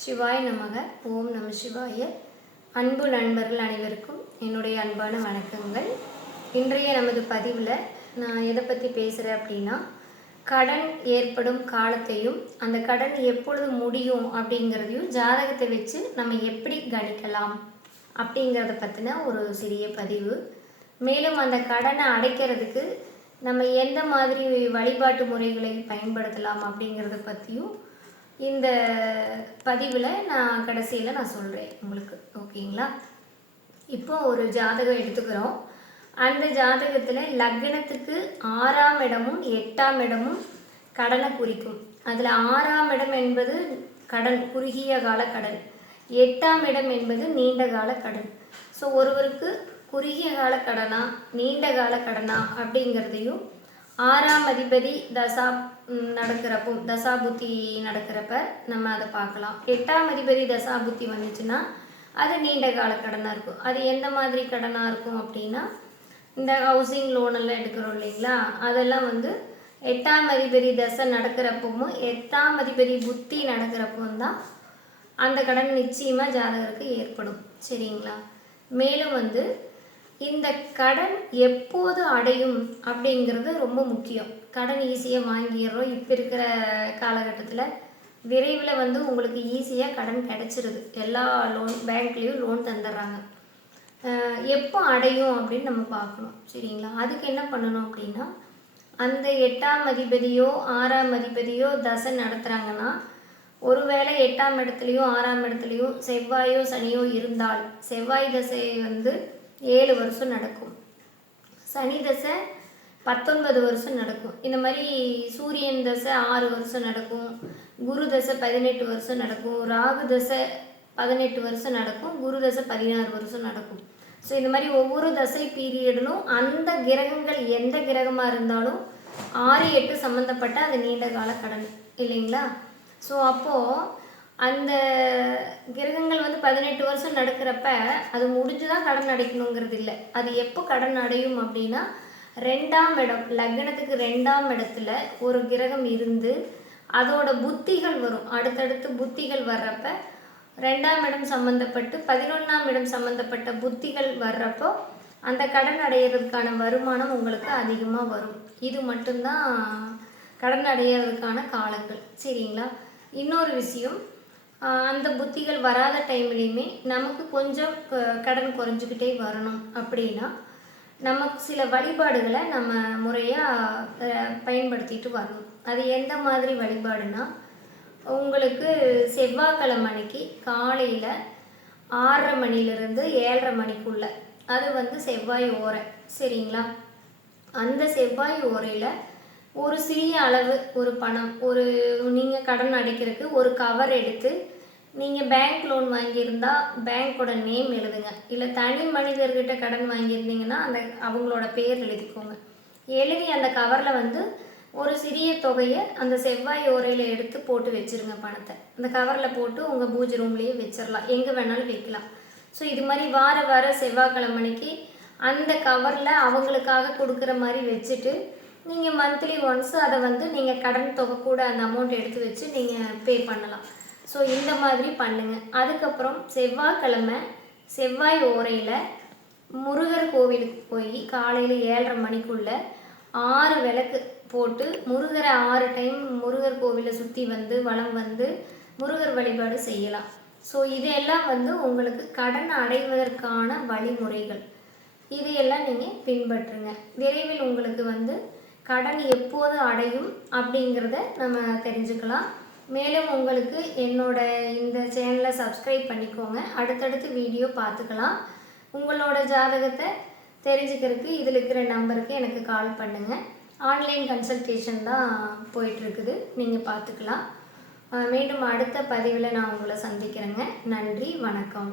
சிவாய நமக. ஓம் நம சிவாய. அன்பு நண்பர்கள் அனைவருக்கும் என்னுடைய அன்பான வணக்கங்கள். இன்றைய நமது பதிவில் நான் எதை பற்றி பேசுகிறேன் அப்படின்னா, கடன் ஏற்படும் காலத்தையும் அந்த கடன் எப்பொழுது முடியும் அப்படிங்கிறதையும் ஜாதகத்தை வச்சு நம்ம எப்படி கணிக்கலாம் அப்படிங்கிறத பற்றின ஒரு சிறிய பதிவு. மேலும் அந்த கடனை அடைக்கிறதுக்கு நம்ம எந்த மாதிரி வழிபாட்டு முறைகளை பயன்படுத்தலாம் அப்படிங்கிறத பற்றியும் இந்த பதிவில் நான் கடைசியில் நான் சொல்கிறேன் உங்களுக்கு. ஓகேங்களா? இப்போ ஒரு ஜாதகம் எடுத்துக்கிறோம். அந்த ஜாதகத்தில் லக்னத்துக்கு 6ஆம் இடமும் 8ஆம் இடமும் கடனை குறிக்கும். அதில் 6ஆம் இடம் என்பது கடன், குறுகிய கால கடன். 8ஆம் இடம் என்பது நீண்ட கால கடன். ஸோ ஒருவருக்கு குறுகிய கால கடனா நீண்ட கால கடனா அப்படிங்கிறதையும் 6ஆம் அதிபதி நடக்கிறப்போ தசாபுத்தி நடக்கிறப்ப நம்ம அதை பார்க்கலாம். 8ஆம் அதிபதி தசாபுத்தி வந்துச்சுன்னா அது நீண்ட கால கடனாக இருக்கும். அது எந்த மாதிரி கடனாக இருக்கும் அப்படின்னா, இந்த ஹவுசிங் லோனெல்லாம் எடுக்கிறோம் இல்லைங்களா, அதெல்லாம் 8ஆம் அதிபதி தசை நடக்கிறப்பவும் 8ஆம் அதிபதி புத்தி நடக்கிறப்பவும் தான் அந்த கடன் நிச்சயமாக ஜாதகருக்கு ஏற்படும். சரிங்களா? மேலும் இந்த கடன் எப்போது அடையும் அப்படிங்கிறது ரொம்ப முக்கியம். கடன் ஈஸியாக வாங்கிடுறோம். இப்போ இருக்கிற காலகட்டத்தில் விரைவில் உங்களுக்கு ஈஸியாக கடன் கிடச்சிருது. எல்லா பேங்க்லேயும் லோன் தந்துடுறாங்க. எப்போ அடையும் அப்படின்னு நம்ம பார்க்கணும். சரிங்களா? அதுக்கு என்ன பண்ணணும் அப்படின்னா, அந்த 8ஆம் அதிபதியோ 6ஆம் அதிபதியோ தசை நடத்துகிறாங்கன்னா, ஒருவேளை 8ஆம் இடத்துலையோ 6ஆம் இடத்துலையோ செவ்வாயோ சனியோ இருந்தால், செவ்வாய் தசை 7 வருஷம் நடக்கும், சனி தசை 19 வருஷம் நடக்கும். இந்த மாதிரி சூரியன் தசை 6 வருஷம் நடக்கும், குரு தசை 18 வருஷம் நடக்கும், ராகு தசை 18 வருஷம் நடக்கும், குரு தசை 16 வருஷம் நடக்கும். ஸோ இந்த மாதிரி ஒவ்வொரு தசை பீரியடிலும் அந்த கிரகங்கள் எந்த கிரகமாக இருந்தாலும் 6, 8 சம்மந்தப்பட்ட அது நீண்ட கால கடன் இல்லைங்களா? ஸோ அப்போது அந்த கிரகங்கள் 18 வருஷம் நடக்கிறப்ப அது முடிஞ்சு தான் கடன் அடைக்கணுங்கிறது இல்லை. அது எப்போ கடன் அடையும் அப்படின்னா, 2ஆம் இடம், லக்னத்துக்கு 2ஆம் இடத்துல ஒரு கிரகம் இருந்து அதோட புத்திகள் வரும். அடுத்தடுத்து புத்திகள் வர்றப்ப 2ஆம் இடம் சம்மந்தப்பட்டு 11ஆம் இடம் சம்மந்தப்பட்ட புத்திகள் வர்றப்போ அந்த கடன் அடையிறதுக்கான வருமானம் உங்களுக்கு அதிகமாக வரும். இது மட்டும்தான் கடன் அடையிறதுக்கான காலங்கள். சரிங்களா? இன்னொரு விஷயம், அந்த புத்திகள் வராத டைம்லேயுமே நமக்கு கொஞ்சம் கடன் குறைஞ்சிக்கிட்டே வரணும் அப்படின்னா, நமக்கு சில வழிபாடுகளை நம்ம முறையாக பயன்படுத்திட்டு வரணும். அது எந்த மாதிரி வழிபாடுனா, உங்களுக்கு செவ்வாய்க்கிழமை அன்னைக்கு காலையில் 6:30 மணிலேருந்து 7:30 மணிக்குள்ளே, அது செவ்வாய் ஓரை. சரிங்களா? அந்த செவ்வாய் ஓரையில் ஒரு சிறிய அளவு ஒரு பணம், நீங்கள் கடன் அடைக்கிறதுக்கு ஒரு கவர் எடுத்து, நீங்கள் பேங்க் லோன் வாங்கியிருந்தால் பேங்க்கோட நேம் எழுதுங்க. இல்லை தனி மனிதர்கிட்ட கடன் வாங்கியிருந்தீங்கன்னா அவங்களோட பேர் எழுதிக்கோங்க. எழுதி அந்த கவரில் ஒரு சிறிய தொகையை அந்த செவ்வாய் ஓரையில் எடுத்து போட்டு வச்சுருங்க. பணத்தை அந்த கவரில் போட்டு உங்கள் பூஜை ரூம்லேயே வச்சிடலாம், எங்கே வேணாலும் வைக்கலாம். ஸோ இது மாதிரி வார செவ்வாய்க்கிழமைக்கு அந்த கவரில் அவங்களுக்காக கொடுக்குற மாதிரி வச்சுட்டு, நீங்கள் மந்த்லி ஒன்ஸ் அதை நீங்கள் கடன் தொகை கூட அந்த அமௌண்ட் எடுத்து வச்சு நீங்கள் பே பண்ணலாம். ஸோ இந்த மாதிரி பண்ணுங்கள். அதுக்கப்புறம் செவ்வாய்க்கிழமை செவ்வாய் ஓரையில் முருகர் கோவிலுக்கு போய் காலையில் 7:30 மணிக்குள்ளே 6 விளக்கு போட்டு முருகரை 6 டைம் முருகர் கோவிலை சுற்றி வலம் முருகர் வழிபாடு செய்யலாம். ஸோ இதையெல்லாம் உங்களுக்கு கடன் அடைவதற்கான வழிமுறைகள். இதையெல்லாம் நீங்கள் பின்பற்றுங்க. விரைவில் உங்களுக்கு கடன் எப்போது அடையும் அப்படிங்கிறத நம்ம தெரிஞ்சுக்கலாம். மேலும் உங்களுக்கு என்னோட இந்த சேனலை சப்ஸ்கிரைப் பண்ணிக்கோங்க. அடுத்தடுத்து வீடியோ பார்த்துக்கலாம். உங்களோட ஜாதகத்தை தெரிஞ்சுக்கிறதுக்கு இதில் இருக்கிற நம்பருக்கு எனக்கு கால் பண்ணுங்கள். ஆன்லைன் கன்சல்டேஷன் தான் போயிட்டுருக்குது, நீங்கள் பார்த்துக்கலாம். மீண்டும் அடுத்த பதிவில் நான் உங்களை சந்திக்கிறேங்க. நன்றி, வணக்கம்.